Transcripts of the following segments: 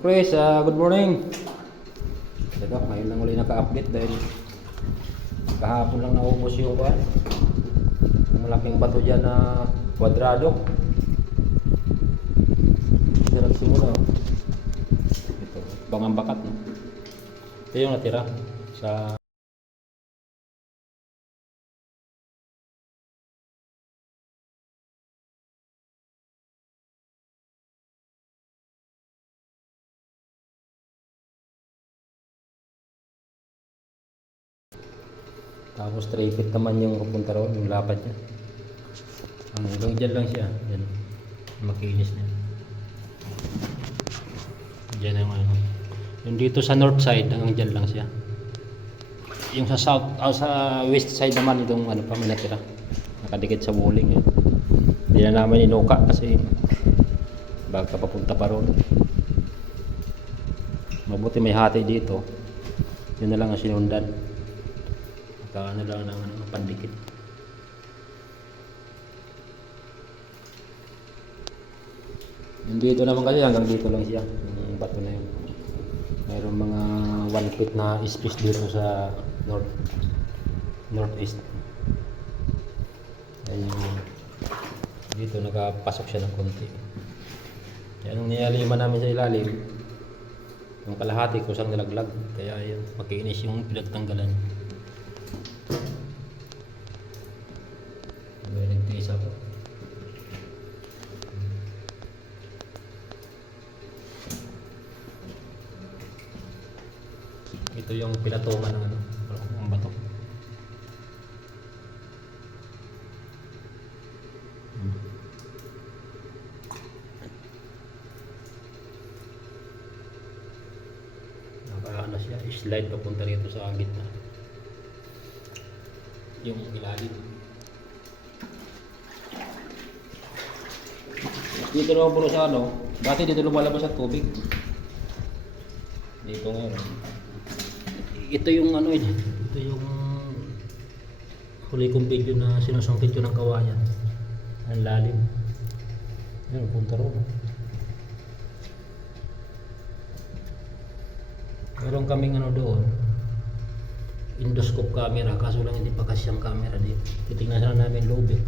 Chris, good morning. Teka, ngayon lang ulit naka-update dahil kahapon lang naubos yung malaking bato dyan na kwadrado. Sarap simula. Ito, bangambakat. No? Ito yung natira sa tapos 3 feet naman yung pupunta roon, yung lapad niya. Hanggang dyan lang siya. Yan. Makinis niya. Dyan yung ano. Yung dito sa north side, hanggang dyan lang siya. Yung sa south, sa west side naman, itong ano pa, may natira. Nakadikit sa walling. Hindi na naman inuka kasi baka papunta pa roon. Mabuti may hati dito. Yun na lang ang sinundan. Ano lang ng pandikit. Yung dito naman kasi hanggang dito lang siya. Yung bato na yun. Mayroong mga 1 feet na space dito sa northeast. Ayun yung dito nakapasok siya ng konti. Yan ang niyaliman namin sa ilalim. Yung kalahati kusang nalaglag. Kaya yun, makinis yung pinagtanggalan. Ito yung pinatungan ng ng bato. Nakaano siya, slide papunta rito sa gitna. Yung ilalim. Dito naman puro sa dati dito lumalabas ang tubig. Dito ngayon. Ito yung ito yung huli kong video na sinusungkit ko ng kawayan. Ang lalim. Yan, punta ron. Meron kaming doon. Endoscope camera, kaso lang hindi pa kasi yung camera dito. Titingnan na namin loob eh.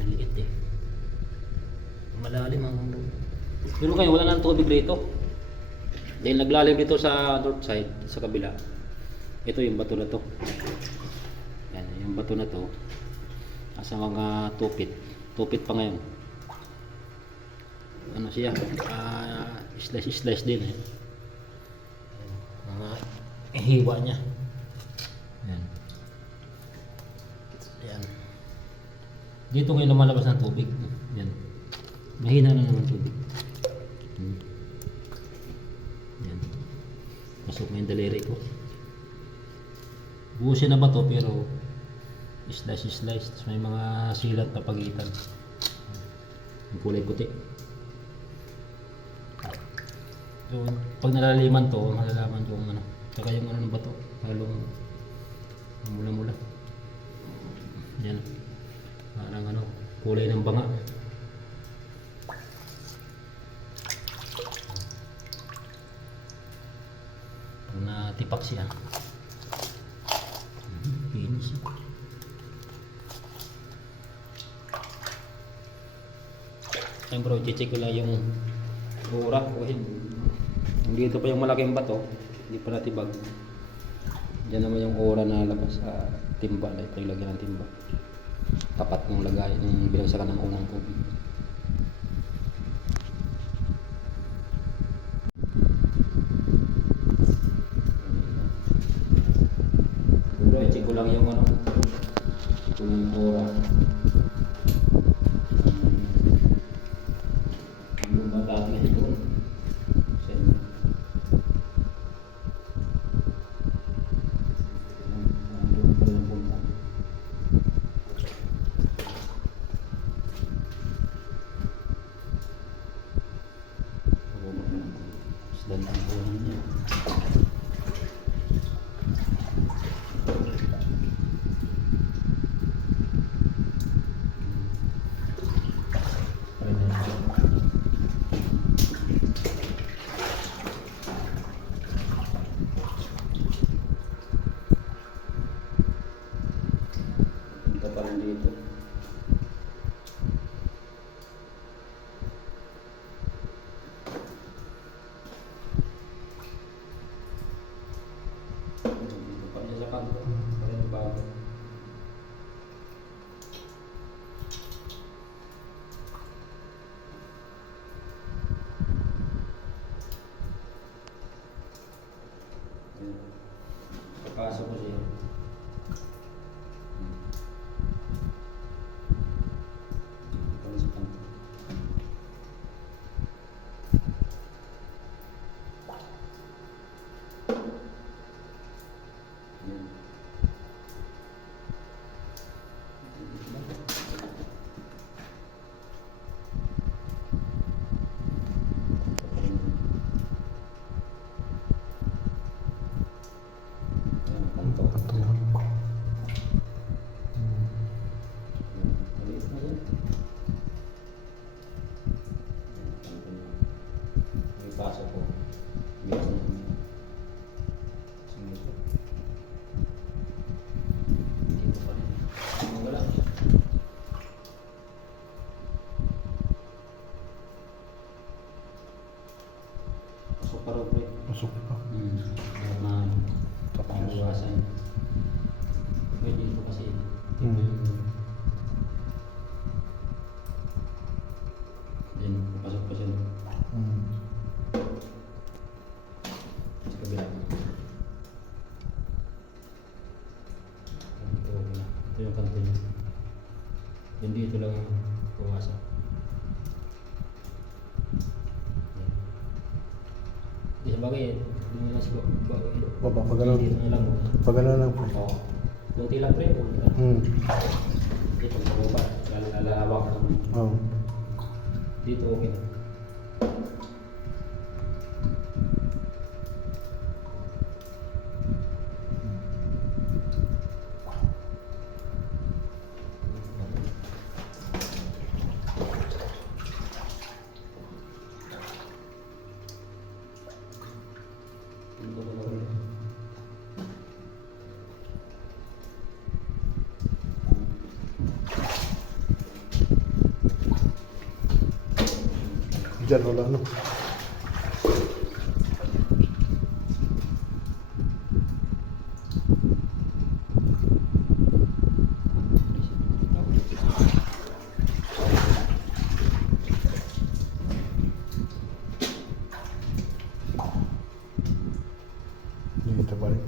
Maliit eh. Malalim ang loob. Pero kayo wala nang tubig rito. Dahil naglalim dito sa north side, sa kabila. Ito yung bato na to. Yan, yung bato na to. Nasa mga 2 feet. 2 feet pa ngayon. Ano siya? Slice din eh. Mga hiwa niya. Yan. Yan. Dito ngayon lumalabas ng tubig. Yan. Mahina na naman tubig. Yan. Pasok na yung daliri ko. Buhusin na ba to pero slice. Tapos may mga silat na pagitan. Yung kulay puti. So, pag nalaliman to, malalaman yung saka yung ng bato. Halong mula-mula. Yan. Parang kulay ng banga. Natipak siya. Pinis. Ayan bro, check ko lang yung ura. Dito pa yung malaking bato. Hindi pa natibag. Diyan naman yung ura na labas sa timba. Ito yung lagyan ng timba. Tapat ng lagay ng binagsakan ng unang tubig. Check ko lang yung yung ora. Yung bata na ito. Ito pa rin dito. Dito pa rin sa kanto. Parang bago. Papasok ko siya. Pala sa kanto. Yan. Yan, kanto. Maliit na yan. Kanto niya. May pasok ko. Bigas na yun. Singito. Dito pa rin. Wala. Pasok pa rin, pre. Pasok pa. Na pang-iwasan. Pwede dito kasi. Then, pasok pa siya. Sa kabila. Ito yung kanto niya. Then dito lang pumasok. Di sa bagay, hindi mo na siguro. Baba, pag ganun. Dito na lang. Pag ganun lang po. Oo. Kunti lang, pre. Kunti lang. Dito sa baba. Lalawak lang. Oo. Dito okay na. Dito na lang. Diyan wala no. Dito pa rin.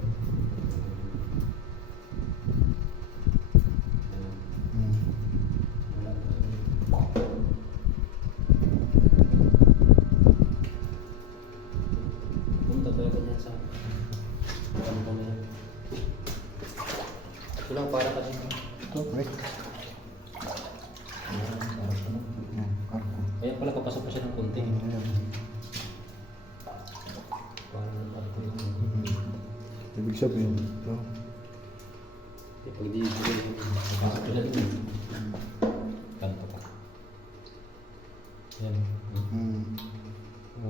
Punta tayo ganyan sa kanto na yan. Ito lang para kasi. Ito, correct. Ayan, para pa no. Karko. Ayan pala, papasok pa siya ng konti. Ayan. Parang ko yung Ibig sabihin, ito. pag di papasok pa siya din. Kanto pa. Ayan.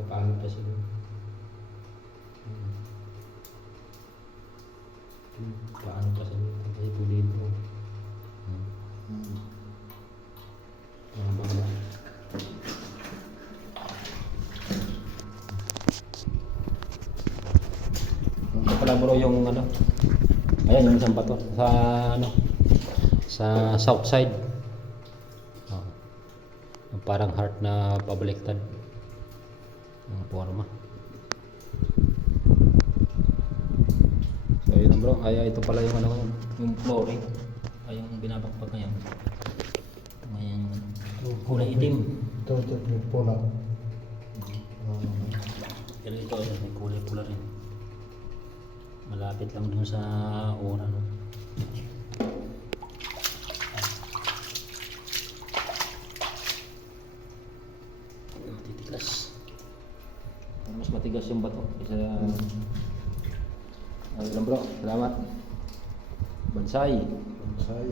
Paano pa siya. Paano pa siya. Kasi po dito. Baba. Ito pala bro yung ano. Ayan yung isang bato. Sa ano. Sa south side. Oh. Parang heart na pabaliktad. Ang forma. So yun bro. Ay ito pala yung ano. Yung flooring. Ay yung binabakbak na yan. Ayan yung ano. Kulay itim. Ito, yung pula. Pero ito ay may kulay pula rin. Malapit lang dun sa ora no. Titigas. Mas matigas yung bato isa. Ayun lang bro, salamat. Bansay. Bonsai.